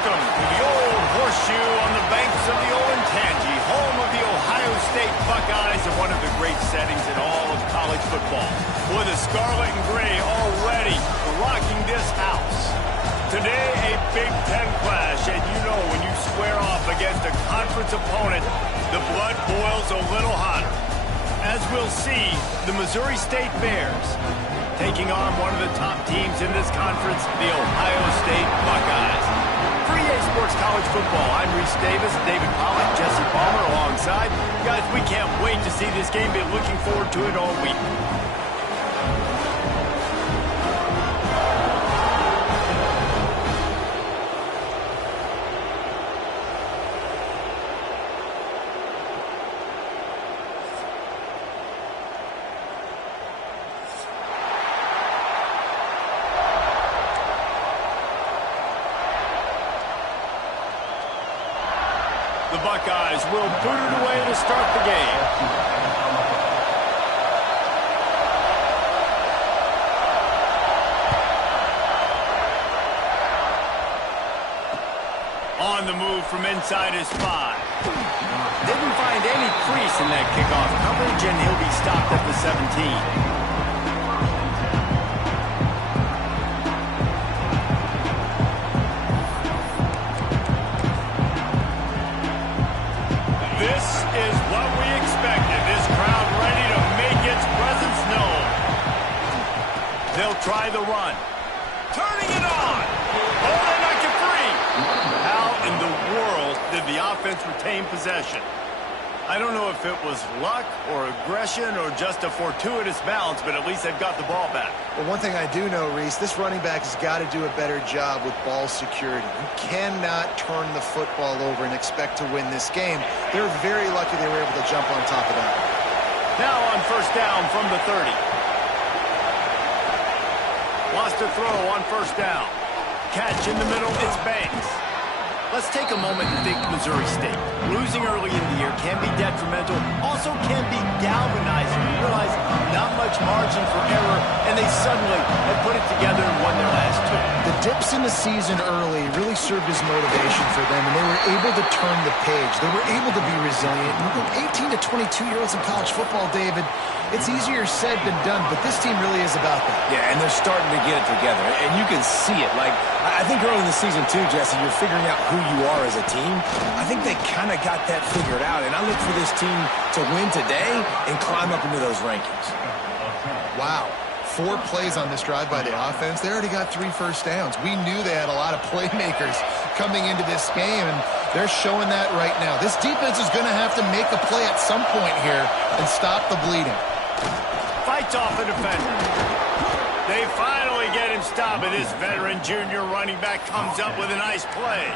Welcome to the old horseshoe on the banks of the Olentangy, home of the Ohio State Buckeyes and one of the great settings in all of college football. With the scarlet and gray already rocking this house. Today, a Big Ten clash, and you know when you square off against a conference opponent, the blood boils a little hotter. As we'll see, the Missouri State Bears taking on one of the top teams in this conference, the Ohio State Buckeyes. For EA Sports College Football, I'm Reese Davis, David Pollack, Jesse Palmer alongside. Guys, we can't wait to see this game. Been looking forward to it all week. The Buckeyes will boot it away to start the game. On the move from inside his 5. Didn't find any crease in that kickoff coverage, and he'll be stopped at the 17. This is what we expected. This crowd ready to make its presence known. They'll try the run. Turning it on. Oh, they knock it free. How in the world did the offense retain possession? I don't know if it was luck or aggression or just a fortuitous bounce, but at least they've got the ball back. Well, one thing I do know, Reese, this running back has got to do a better job with ball security. You cannot turn the football over and expect to win this game. They're very lucky they were able to jump on top of that. Now on first down from the 30. Lost a throw on first down. Catch in the middle, it's Banks. Let's take a moment to think Missouri State. Losing early in the year can be detrimental, also can be galvanizing. You realize not much margin for error, and they suddenly have put it together and won their last 2. The dips in the season early really served as motivation for them, and they were able to turn the page. They were able to be resilient. And 18 to 22-year-olds in college football, David, it's easier said than done, but this team really is about that. Yeah, and they're starting to get it together, and you can see it. Like, I think early in the season, too, Jesse, you're figuring out who you are as a team. I think they kind of got that figured out, and I look for this team to win today and climb up into those rankings. Wow. 4 plays on this drive by the offense. They already got 3 first downs. We knew they had a lot of playmakers coming into this game, and they're showing that right now. This defense is going to have to make a play at some point here and stop the bleeding. Fights off the defender. They finally get him stopped, and this veteran junior running back comes up with a nice play.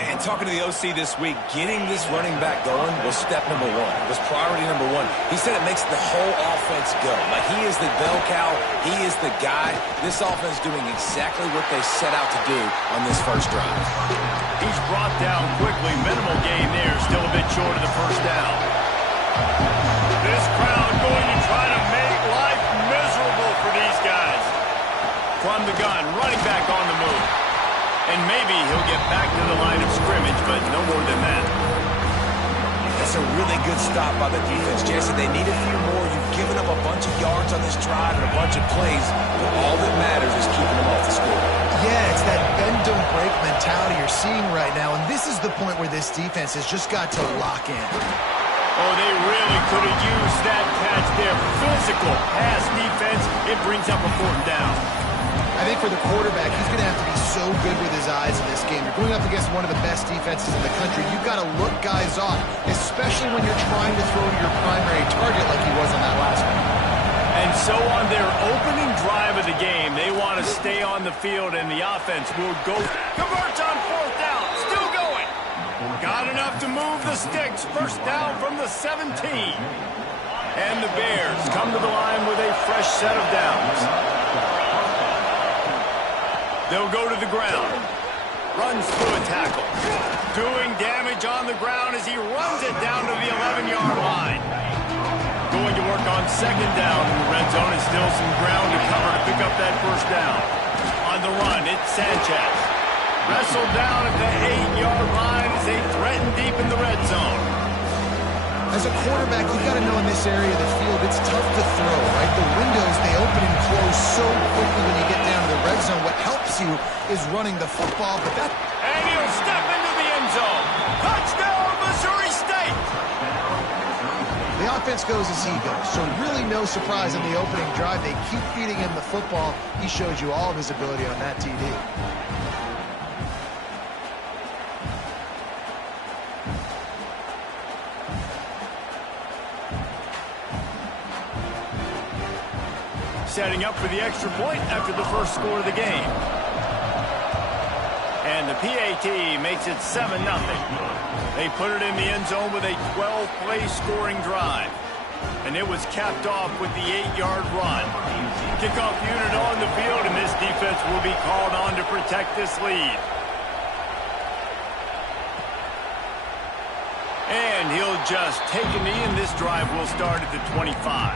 And talking to the OC this week, getting this running back going was step number 1. Was priority number 1. He said it makes the whole offense go. Like, he is the bell cow. He is the guy. This offense doing exactly what they set out to do on this first drive. He's brought down quickly. Minimal gain there. Still a bit short of the first down. This crowd going to try to make life miserable for these guys. From the gun, running back on the move. And maybe he'll get back to the line of scrimmage, but no more than that. That's a really good stop by the defense, Jason. They need a few more. You've given up a bunch of yards on this drive and a bunch of plays, but all that matters is keeping them off the score. Yeah, it's that bend, don't break mentality you're seeing right now, and this is the point where this defense has just got to lock in. Oh, they really could have used that catch there. Physical pass defense. It brings up a 4th down. I think for the quarterback, he's going to have to be so good with his eyes in this game. You're going up against one of the best defenses in the country. You've got to look guys off, especially when you're trying to throw to your primary target like he was on that last one. And so on their opening drive of the game, they want to stay on the field, and the offense will go. Converts on 4th down. Still going. Got enough to move the sticks. First down from the 17. And the Bears come to the line with a fresh set of downs. They'll go to the ground. Runs through a tackle. Doing damage on the ground as he runs it down to the 11-yard line. Going to work on 2nd down in the red zone, and still some ground to cover to pick up that first down. On the run, it's Sanchez. Wrestled down at the 8-yard line as they threaten deep in the red zone. As a quarterback, you got to know in this area of the field, it's tough to throw, right? The windows, they open and close so quickly when you get down to the red zone. What helps you is running the football, but that... And he'll step into the end zone. Touchdown, Missouri State! The offense goes as he goes, so really no surprise in the opening drive. They keep feeding him the football. He showed you all of his ability on that TD. Setting up for the extra point after the first score of the game. And the PAT makes it 7-0. They put it in the end zone with a 12-play scoring drive. And it was capped off with the 8-yard run. Kickoff unit on the field, and this defense will be called on to protect this lead. And he'll just take a knee, and this drive will start at the 25.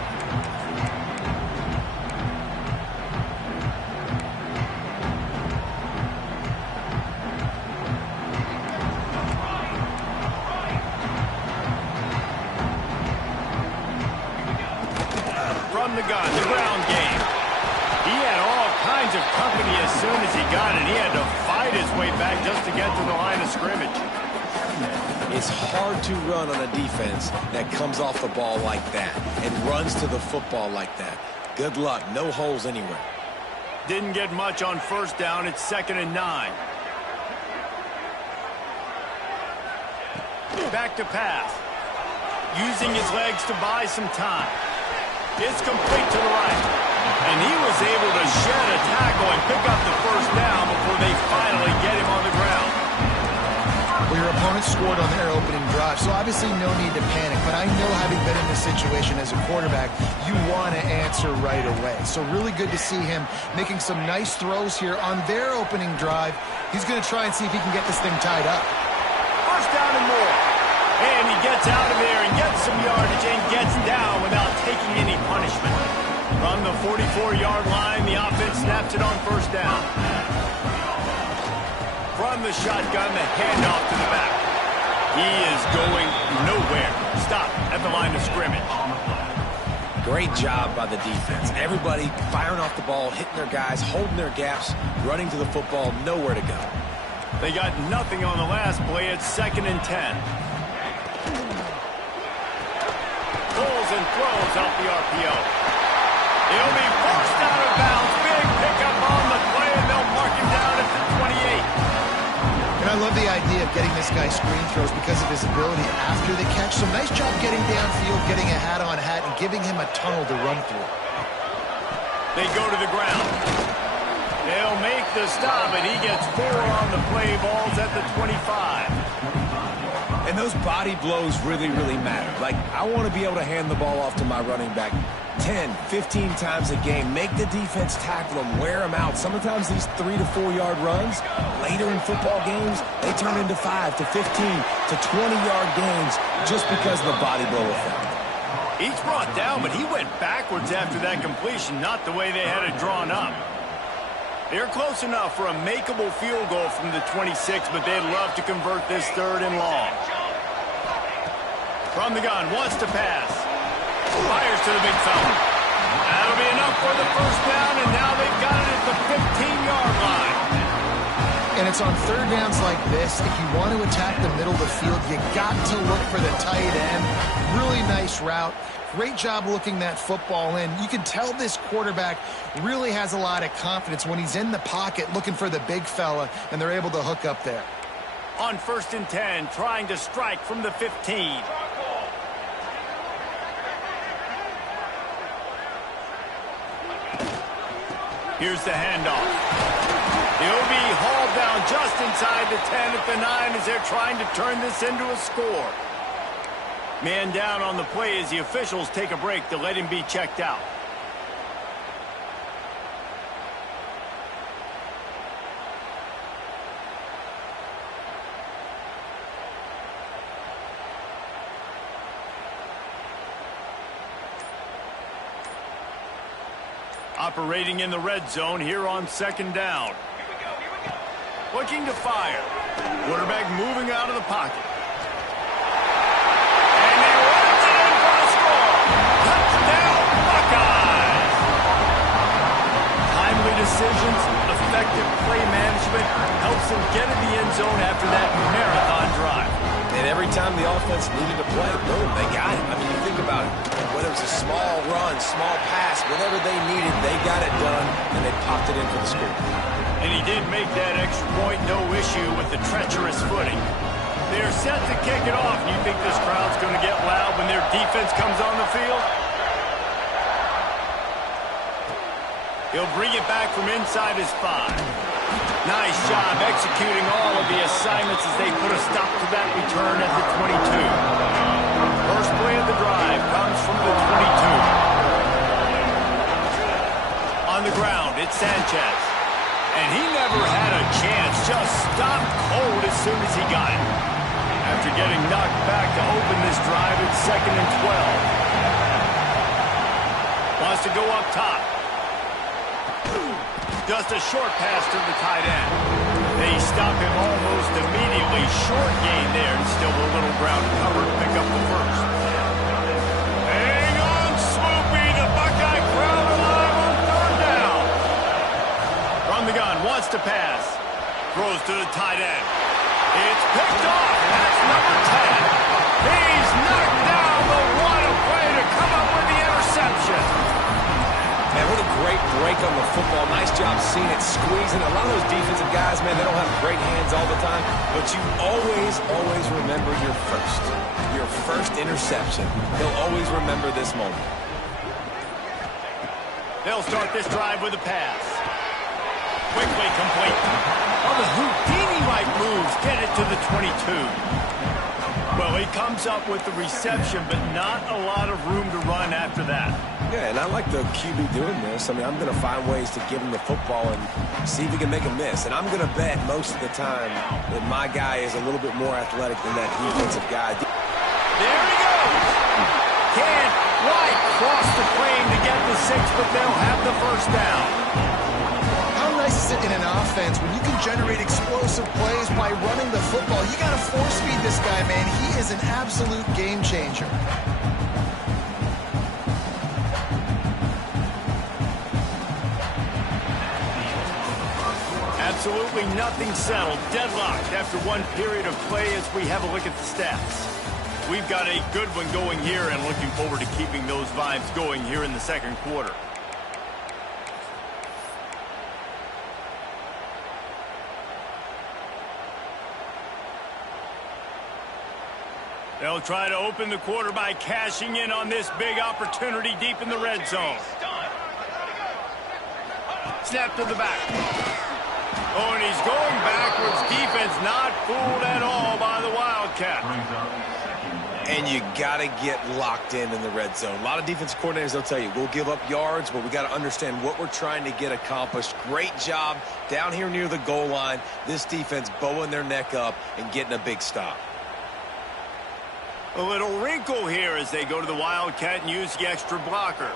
From the gun, the ground game. He had all kinds of company as soon as he got it. He had to fight his way back just to get to the line of scrimmage. It's hard to run on a defense that comes off the ball like that and runs to the football like that. Good luck. No holes anywhere. Didn't get much on first down. It's 2nd and 9. Back to pass. Using his legs to buy some time. It's complete to the right. And he was able to shed a tackle and pick up the first down before they finally get him on the ground. Well, your opponent scored on their opening drive, so obviously no need to panic. But I know, having been in this situation as a quarterback, you want to answer right away. So really good to see him making some nice throws here on their opening drive. He's going to try and see if he can get this thing tied up. First down and more. And he gets out of there and gets some yardage and gets down without taking any punishment. From the 44-yard line, the offense snaps it on first down. From the shotgun, the handoff to the back. He is going nowhere. Stop at the line of scrimmage. Great job by the defense. Everybody firing off the ball, hitting their guys, holding their gaps, running to the football, nowhere to go. They got nothing on the last play. It's 2nd and 10. Pulls and throws out the RPO. He'll be forced out of bounds. Big pickup on the play, and they'll mark him down at the 28. And I love the idea of getting this guy screen throws because of his ability after the catch. So nice job getting downfield, getting a hat-on-hat, and giving him a tunnel to run through. They go to the ground. They'll make the stop, and he gets 4 on the play. Balls at the 25. And those body blows really, really matter. Like, I want to be able to hand the ball off to my running back 10, 15 times a game. Make the defense tackle them, wear them out. Sometimes these 3 to 4 yard runs, later in football games, they turn into 5 to 15 to 20-yard games just because of the body blow effect. He's brought down, but he went backwards after that completion, not the way they had it drawn up. They're close enough for a makeable field goal from the 26, but they'd love to convert this 3rd and long. From the gun, wants to pass. Fires to the big fella. That'll be enough for the first down, and now they've got it at the 15-yard line. And it's on 3rd downs like this. If you want to attack the middle of the field, you got to look for the tight end. Really nice route. Great job looking that football in. You can tell this quarterback really has a lot of confidence when he's in the pocket looking for the big fella, and they're able to hook up there. On 1st and 10, trying to strike from the 15. Here's the handoff. He'll be hauled down just inside the 10 at the 9 as they're trying to turn this into a score. Man down on the play as the officials take a break to let him be checked out. Operating in the red zone here on 2nd down. Well, looking to fire. Quarterback moving out of the pocket. And he runs it in for the score. Touchdown, Buckeyes. Timely decisions, effective play management helps them get in the end zone after that marathon drive. And every time the offense needed to play, boom, they got it. I mean, you think about it. Whether it's a small run, small pass, whatever they needed, they got it done, and they popped it in for the score. And he did make that extra point, no issue with the treacherous footing. They're set to kick it off. You think this crowd's going to get loud when their defense comes on the field? He'll bring it back from inside his 5. Nice job executing all of the assignments as they put a stop to that return at the 22. First play of the drive comes from the 22. On the ground, it's Sanchez. And he never had a chance, just stopped cold as soon as he got it. After getting knocked back to open this drive, it's 2nd and 12. Wants to go up top. Just a short pass to the tight end. They stop him almost immediately. Short gain there, and still a little ground cover to pick up the first. Hang on, Swoopy. The Buckeye crowd alive on 3rd down. From the gun, wants to pass. Throws to the tight end. It's picked off, and that's number 10. He's knocked down, but what a play to come up with the interception. Man, what a great break on the football. Nice job seeing it, squeezing. A lot of those defensive guys, man, they don't have great hands all the time, but you always remember your first interception. They'll always remember this moment. They'll start this drive with a pass. Quickly complete. On the Houdini-like moves, get it to the 22. Well, he comes up with the reception, but not a lot of room to run after that. Yeah, and I like the QB doing this. I mean, I'm going to find ways to give him the football and see if he can make a miss. And I'm going to bet most of the time that my guy is a little bit more athletic than that defensive guy. There he goes. Can't quite cross the plane to get the 6, but they'll have the first down. How nice is it in an offense when you can generate explosive plays by running the football? You got to force feed this guy, man. He is an absolute game changer. Absolutely nothing settled. Deadlocked after one period of play as we have a look at the stats. We've got a good one going here and looking forward to keeping those vibes going here in the 2nd quarter. They'll try to open the quarter by cashing in on this big opportunity deep in the red zone. Snap to the back. Oh, and he's going backwards. Defense not fooled at all by the Wildcat. And you got to get locked in the red zone. A lot of defense coordinators, they'll tell you, we'll give up yards, but we got to understand what we're trying to get accomplished. Great job down here near the goal line. This defense bowing their neck up and getting a big stop. A little wrinkle here as they go to the Wildcat and use the extra blocker.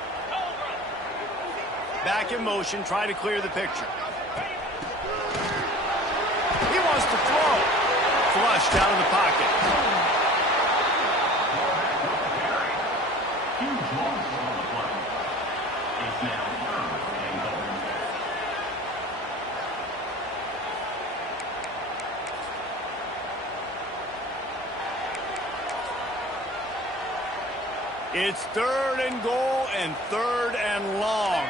Back in motion, try to clear the picture. He wants to throw. Flushed out of the pocket. It's 3rd and goal and 3rd and long.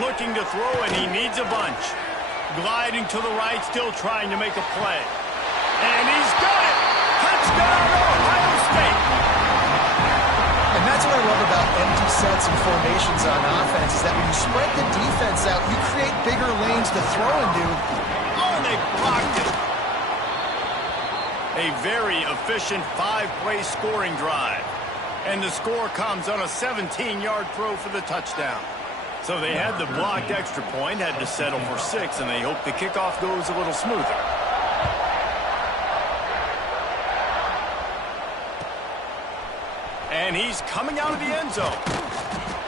Looking to throw, and he needs a bunch. Gliding to the right, still trying to make a play. And he's got it! Touchdown, Ohio State! And that's what I love about empty sets and formations on offense, is that when you spread the defense out, you create bigger lanes to throw into. Oh, they blocked it! A very efficient 5-play scoring drive. And the score comes on a 17-yard throw for the touchdown. So they had the blocked extra point, had to settle for 6, and they hope the kickoff goes a little smoother. And he's coming out of the end zone.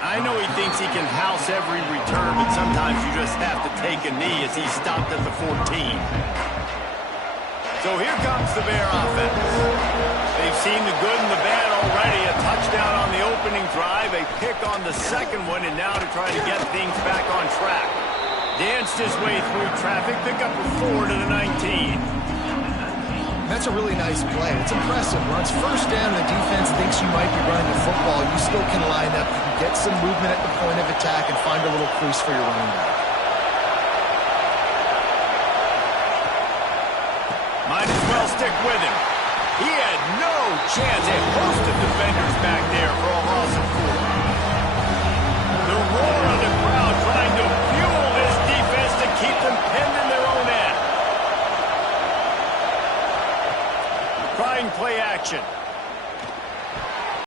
I know he thinks he can house every return, but sometimes you just have to take a knee as he stopped at the 14. So here comes the Bear offense. They've seen the good and the bad already. A touchdown on the opening drive, a pick on the second one, and now to try to get things back on track. Danced his way through traffic, pick up a 4 to the 19. That's a really nice play. It's impressive. Runs first down, and the defense thinks you might be running the football. You still can line up. You can get some movement at the point of attack and find a little crease for your running back. Might as well stick with him. He had no chance. A host of defenders back there for a loss of 4. The roar of the crowd trying to fuel this defense to keep them pinned in their own end. Trying play action.